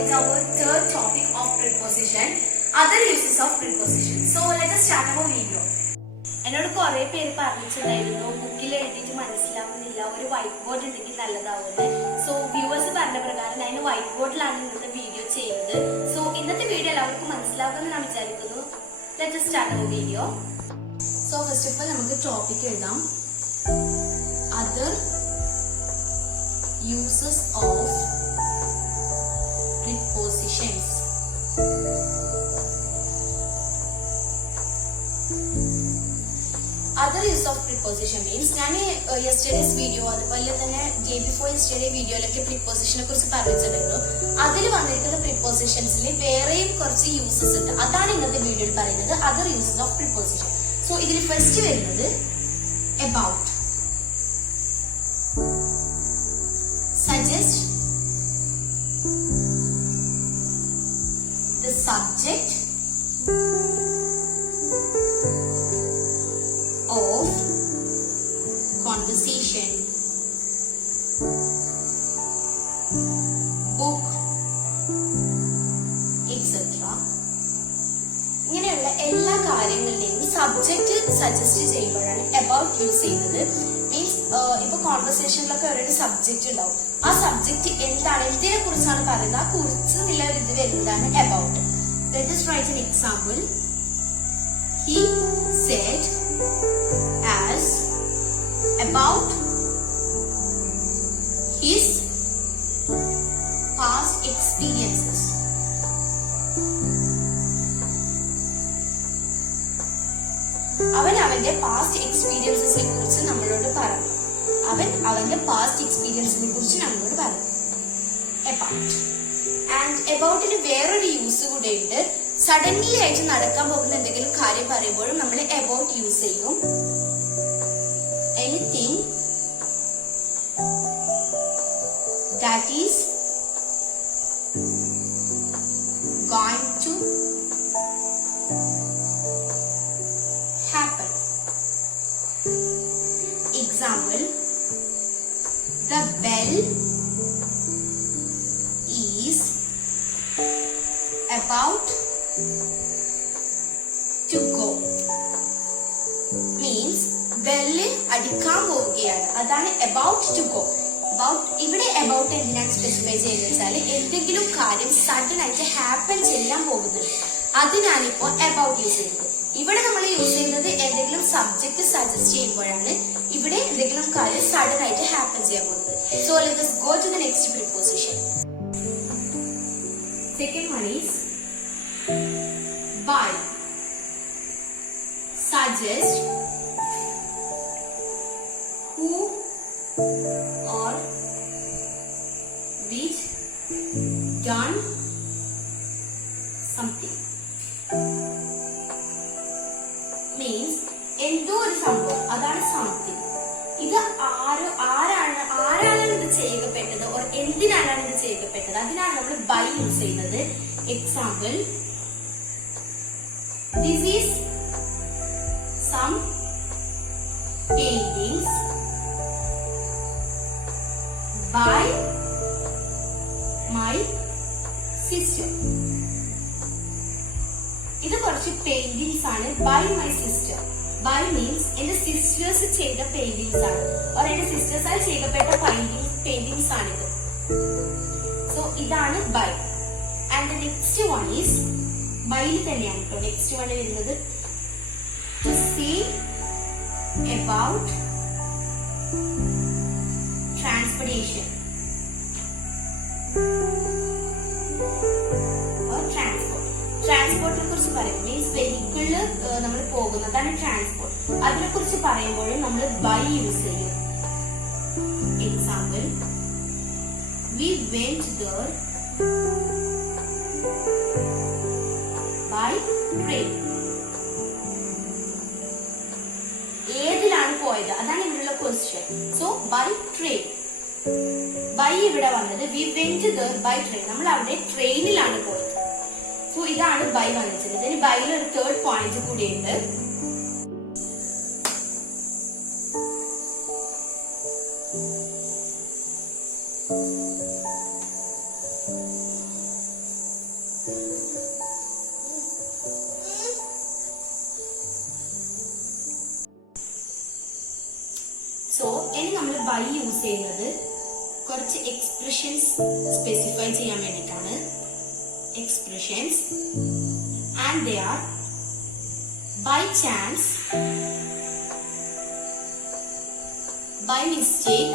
is our third topic of preposition, other uses of preposition. So let us start our video. എന്നോട് കുറെ പേര് പറഞ്ഞിട്ടുണ്ടായിരുന്നു ബുക്കിൽ എഴുതിയിട്ട് മനസ്സിലാവുന്നില്ല, ഒരു വൈറ്റ് ബോർഡ് ഉണ്ടെങ്കിൽ നല്ലതാവുന്നത്. സോ വ്യൂവേഴ്സ് പറഞ്ഞ പ്രകാരം ഞാൻ വൈറ്റ് ബോർഡിലാണ് ഇന്നത്തെ വീഡിയോ ചെയ്യുന്നത്. സോ ഇന്നത്തെ വീഡിയോ എല്ലാവർക്കും മനസ്സിലാവുമെന്ന് ഞാൻ വിചാരിക്കുന്നു. Let us start our video. So first of all നമുക്ക് ടോപ്പിക് എഴുതാം. other uses of prepositions. Other use of preposition means ഞാൻ yesterday's video അതുപോലെ തന്നെ day before yesterday വീഡിയോയിലൊക്കെ പ്രിപ്പോസിഷനെ കുറിച്ച് പറഞ്ഞിട്ടുണ്ടായിരുന്നു. അതിൽ വന്നിരിക്കുന്ന പ്രിപ്പോസിഷൻസിൽ വേറെയും കുറച്ച് യൂസസ് ഉണ്ട്. അതാണ് ഇന്നത്തെ വീഡിയോയിൽ പറയുന്നത് other uses of preposition. So ഇതിൽ ഫസ്റ്റ് വരുന്നത് about, suggest, the subject of conversation, book, etc. ഇങ്ങനെയുള്ള എല്ലാ കാര്യങ്ങളുടെയും സബ്ജക്റ്റ് സജസ്റ്റ് ചെയ്യുമ്പോഴാണ് about യൂസ് ചെയ്യുന്നത്. മീൻസ് ഇപ്പൊ കോൺവെർസേഷനിലൊക്കെ ഒരു സബ്ജക്റ്റ് ഉണ്ടാവും. ആ സബ്ജക്റ്റ് എന്താണ്, എന്തിനെ കുറിച്ചാണ് പറയുന്നത്, ആ കുറിച്ച് എന്നുള്ള ഒരു ഇത് വരുന്നതാണ് about. Let us write an example. He said as about his past experiences. അവൻ അവന്റെ പാസ്റ്റ് എക്സ്പീരിയൻസിനെ കുറിച്ച് നമ്മളോട് പറഞ്ഞു. അവൻ അവന്റെ പാസ്റ്റ് എക്സ്പീരിയൻസിനെ കുറിച്ച് നമ്മളോട് പറഞ്ഞു. about. ആൻഡ് അബൌട്ടിന് വേറൊരു യൂസ് കൂടെ ഉണ്ട്. സഡൻലി ആയിട്ട് നടക്കാൻ പോകുന്ന എന്തെങ്കിലും കാര്യം പറയുമ്പോഴും നമ്മൾ about യൂസ് ചെയ്യും. Anything that is going to happen. Example, the bell is about to go. Means bell അടിക്കാൻ പോവുകയാണ്, അതാണ് about to go. ഇവിടെ about എന്തിനാണ് സ്പെസിഫൈ ചെയ്യുന്നത് വെച്ചാൽ എന്തെങ്കിലും കാര്യം സഡൻ ആയിട്ട് ഹാപ്പൻ ചെയ്യാൻ പോകുന്നുണ്ട്, അതിനാണിപ്പോ about യൂസ് ചെയ്യുന്നത്. ഇവിടെ നമ്മൾ യൂസ് ചെയ്യുന്നത് എന്തെങ്കിലും സബ്ജക്ട് സജസ്റ്റ് ചെയ്യുമ്പോഴാണ്. ഇവിടെ എന്തെങ്കിലും കാര്യം സഡൻ ആയിട്ട് ഹാപ്പൻ ചെയ്യാൻ പോകുന്നത്. So let us go to the next preposition. Second one is by. Suggest, who or which done something. Means എന്തോ ഒരു സംഭവം, അതാണ് സംതിങ്. ഇത് ആരാണ് ഇത് ചെയ്യപ്പെട്ടത്, ഓർ എന്തിനാണ് ഇത് ചെയ്യപ്പെട്ടത്, അതിനാണ് നമ്മൾ ബൈ യൂസ് ചെയ്യുന്നത്. Example, this is some paintings by my sister. ഇത് കുറച്ച് പെയിന്റിങ്സ് ആണ് by my sister. By means എന്റെ സിസ്റ്റേഴ്സ് ചെയ്ത പെയിന്റിങ്സ് ആണ്, ഓർ എന്റെ സിസ്റ്റേഴ്സായി ചെയ്യപ്പെട്ട പെയിന്റിങ്സ് ആണിത്. സോ ഇതാണ് by. And the next one is ബൈയിൽ തന്നെയാണ് കേട്ടോ നെക്സ്റ്റ് വൺ വരുന്നത്. ടു സീ അബൌട്ട് ട്രാൻസ്പോർട്ടേഷൻ ട്രാൻസ്പോർട്ടിനെ കുറിച്ച് പറയും. മീൻസ് വെഹിക്കിളില് നമ്മൾ പോകുന്നതാണ് ട്രാൻസ്പോർട്ട്. അതിനെ കുറിച്ച് പറയുമ്പോഴും നമ്മൾ ബൈ യൂസ് ചെയ്യും. Example, we went there by train. ഏതിലാണ് പോയത്, അതാണ് ഇവിടെയുള്ള question. So by train. By ഇവിടെ വന്നത് we went there by train. നമ്മൾ അവിടെ ട്രെയിനിലാണ് പോയത്. സോ ഇതാണ് ബൈ വന്നിച്ചത്. ഇതിന് ബൈയിൽ ഒരു തേർഡ് പോയിന്റ് കൂടിയുണ്ട്. ഇനി നമ്മൾ ബൈ യൂസ് ചെയ്യുന്നത് കുറച്ച് എക്സ്പ്രഷൻസ് സ്പെസിഫൈ ചെയ്യാൻ വേണ്ടിയിട്ടാണ്. Expressions and they are by chance, by mistake,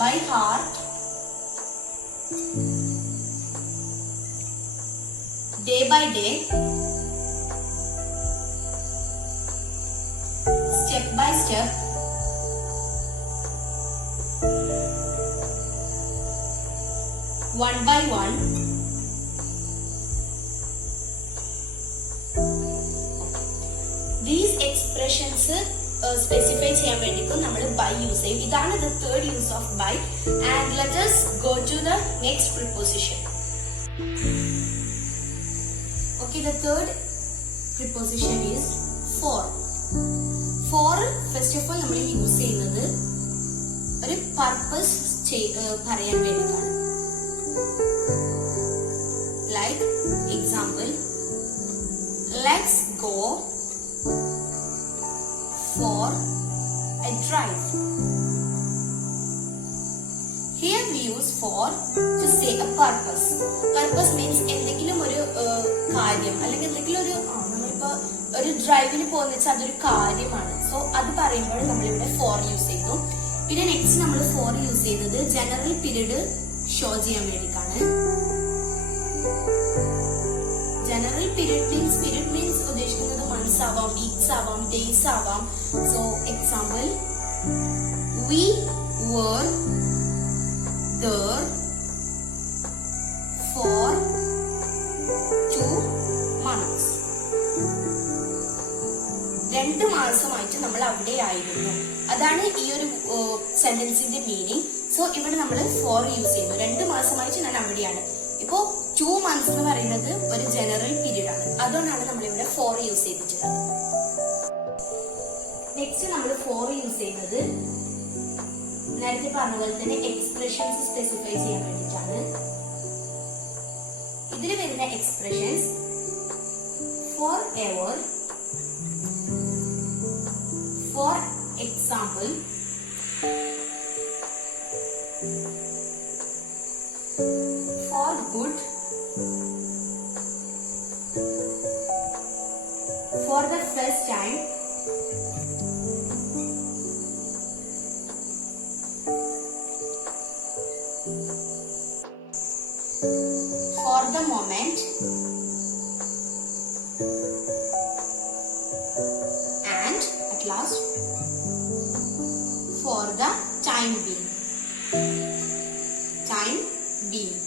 by heart, day by day, step by step, one by one, these expressions specify ചെയ്യാൻ വേണ്ടിയിട്ട് നമ്മൾ by യൂസ് ചെയ്യും. ഇതാണ് the third use of by, and let us go to the next preposition. Okay, the third preposition is for. For first of all നമ്മൾ യൂസ് ചെയ്യുന്നത് ഒരു purpose പറയാൻ വേണ്ടിയിട്ടാണ്. Like example, let's go for a drive. Here we use for to say a purpose. Purpose means എന്തെങ്കിലും ഒരു കാര്യം അല്ലെങ്കിൽ എന്തെങ്കിലും ഒരു നമ്മളിപ്പോ ഒരു ഡ്രൈവിന് പോകുന്ന വെച്ചാൽ അതൊരു കാര്യമാണ്. സോ അത് പറയുമ്പോൾ നമ്മളിവിടെ ഫോർ യൂസ് ചെയ്യുന്നു. പിന്നെ നെക്സ്റ്റ് നമ്മൾ ഫോർ യൂസ് ചെയ്യുന്നത് ജനറൽ പീരീഡ് ഷോ ചെയ്യാൻ വേണ്ടിയിട്ടാണ്. ജനറൽ പീരീഡ് മീൻസ് ഉദ്ദേശിക്കുന്നത് മന്ത്സ് ആവാം, വീക്സ് ആവാം, ഡേയ്സ് ആവാം. So example, we were there for 2 months. 2 മാസമായിട്ട് നമ്മൾ അവിടെ ആയിരുന്നു. അതാണ് ഈ ഒരു സെന്റൻസിന്റെ മീനിങ്. സോ ഇവിടെ നമ്മൾ ഫോർ യൂസ് ചെയ്യുന്നു. 2 മാസമായിട്ട് ഞാൻ അവിടെയാണ്. ഇപ്പോ 2 months എന്ന് പറയുന്നത് ഒരു ജനറൽ പീരീഡ് ആണ്. അതുകൊണ്ടാണ് നമ്മൾ ഇവിടെ ഫോർ യൂസ് ചെയ്തിട്ടുള്ളത്. നെക്സ്റ്റ് നമ്മൾ ഫോർ യൂസ് ചെയ്യുന്നത് നേരത്തെ പറഞ്ഞ പോലെ തന്നെ എക്സ്പ്രഷൻസ് സ്പെസിഫൈ ചെയ്യാൻ വേണ്ടിയിട്ടാണ്. ഇതിൽ വരുന്ന expressions for ever, for example, for good, for the first time, for the moment, and at last for the time being.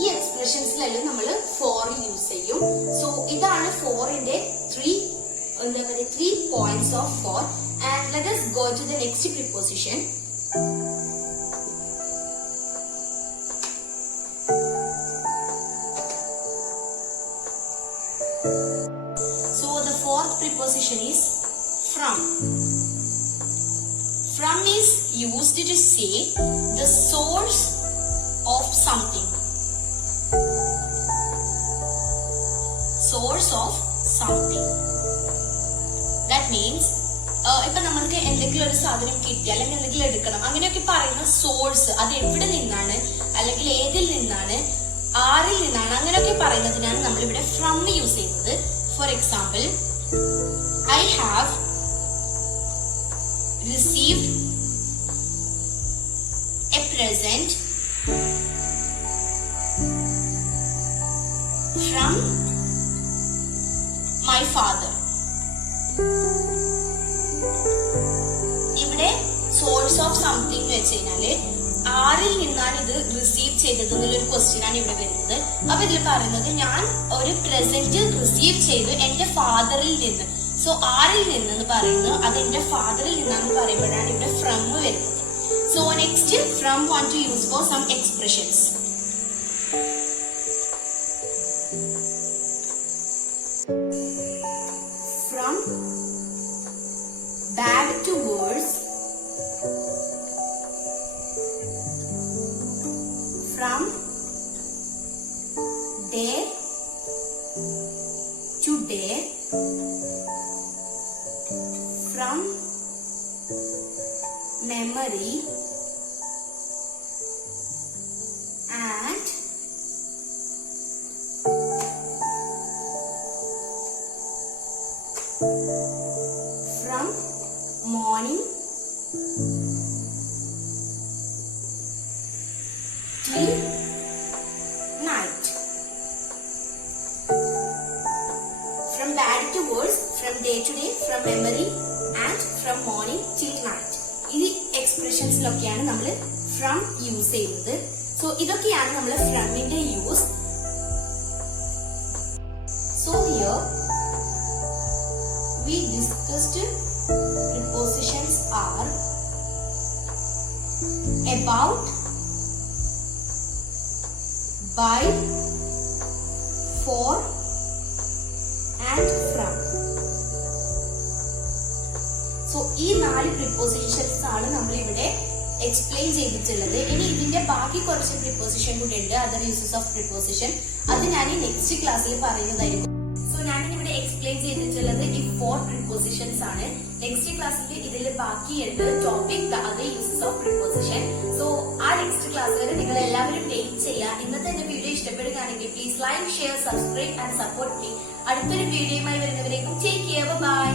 ഈ എക്സ്പ്രഷൻസിലെല്ലാം നമ്മൾ ഫോർ യൂസ് ചെയ്യും. സോ ഇതാണ് ഫോറിന്റെ three points of for. And let us go to the next preposition. So the fourth preposition is from. From is used to say the source of something. Source of something. That means ഇപ്പൊ നമ്മൾക്ക് എന്തെങ്കിലും ഒരു സാധനം കിട്ടി അല്ലെങ്കിൽ എന്തെങ്കിലും എടുക്കണം അങ്ങനെയൊക്കെ പറയുന്ന സോഴ്സ് അത് എവിടെ നിന്നാണ് അല്ലെങ്കിൽ ഏതിൽ നിന്നാണ് ആരിൽ നിന്നാണ് അങ്ങനെയൊക്കെ പറയുന്നതിനാണ് നമ്മൾ ഇവിടെ ഫ്രം യൂസ് ചെയ്യുന്നത്. For example, I have received a present from my father. ഇവിടെ സോഴ്സ് ഓഫ് സംതിങ് എന്ന് വെച്ച് കഴിഞ്ഞാല് ആരിൽ നിന്നാണ് ഇത് റിസീവ് ചെയ്തത് എന്നുള്ളൊരു ക്വസ്റ്റ്യൻ ആണ് ഇവിടെ വരുന്നത്. അപ്പൊ ഇതിൽ പറയുന്നത് ഞാൻ ഒരു പ്രസന്റ് റിസീവ് ചെയ്തു എന്റെ ഫാദറിൽ നിന്ന്. സോ ആരിൽ നിന്നെന്ന് പറയുന്നത് അത് എന്റെ ഫാദറിൽ നിന്നാന്ന് പറയുമ്പോഴാണ് ഇവിടെ ഫ്രം വരുന്നത്. So next from want to use for some expressions. From bad to worse, from day to today, from memory, and from morning till night. From bad to worse, from day to day, from memory and from morning till night. ഈ എക്സ്പ്രഷൻസിലൊക്കെയാണ് നമ്മൾ from use ചെയ്യുന്നത്. So ഇതൊക്കെയാണ് നമ്മൾ ഫ്രമിന്റെ use. So here we discussed prepositions are about, by, for and from. സോ ഈ 4 പ്രിപ്പോസിഷൻസ് ആണ് നമ്മൾ ഇവിടെ എക്സ്പ്ലെയിൻ ചെയ്തിട്ടുള്ളത്. ഇനി ഇതിന്റെ ബാക്കി കുറച്ച് പ്രിപ്പോസിഷൻ കൂടി ഉണ്ട്, അതർ യൂസസ് ഓഫ് പ്രിപ്പോസിഷൻ. അത് ഞാൻ നെക്സ്റ്റ് ക്ലാസ്സിൽ പറയുന്നതായിരിക്കും. സോ ഞാനിവിടെ എക്സ്പ്ലെയിൻ ചെയ്തിട്ടുള്ളത് ഈ 4 പ്രിപ്പോസിഷൻസ് ആണ്. നെക്സ്റ്റ് ക്ലാസ്സിൽ ഇതിൽ ബാക്കിയുണ്ട് topic the other uses of preposition. So ആ നെക്സ്റ്റ് ക്ലാസ് വരെ നിങ്ങൾ എല്ലാവരും വെയിറ്റ് ചെയ്യുക. ഇന്നത്തെ എന്റെ വീഡിയോ ഇഷ്ടപ്പെടുകയാണെങ്കിൽ please like, share, subscribe and support me. അടുത്തൊരു വീഡിയോയുമായി വരുന്നവരേക്കും ടേക്ക് കെയർ, ബൈ.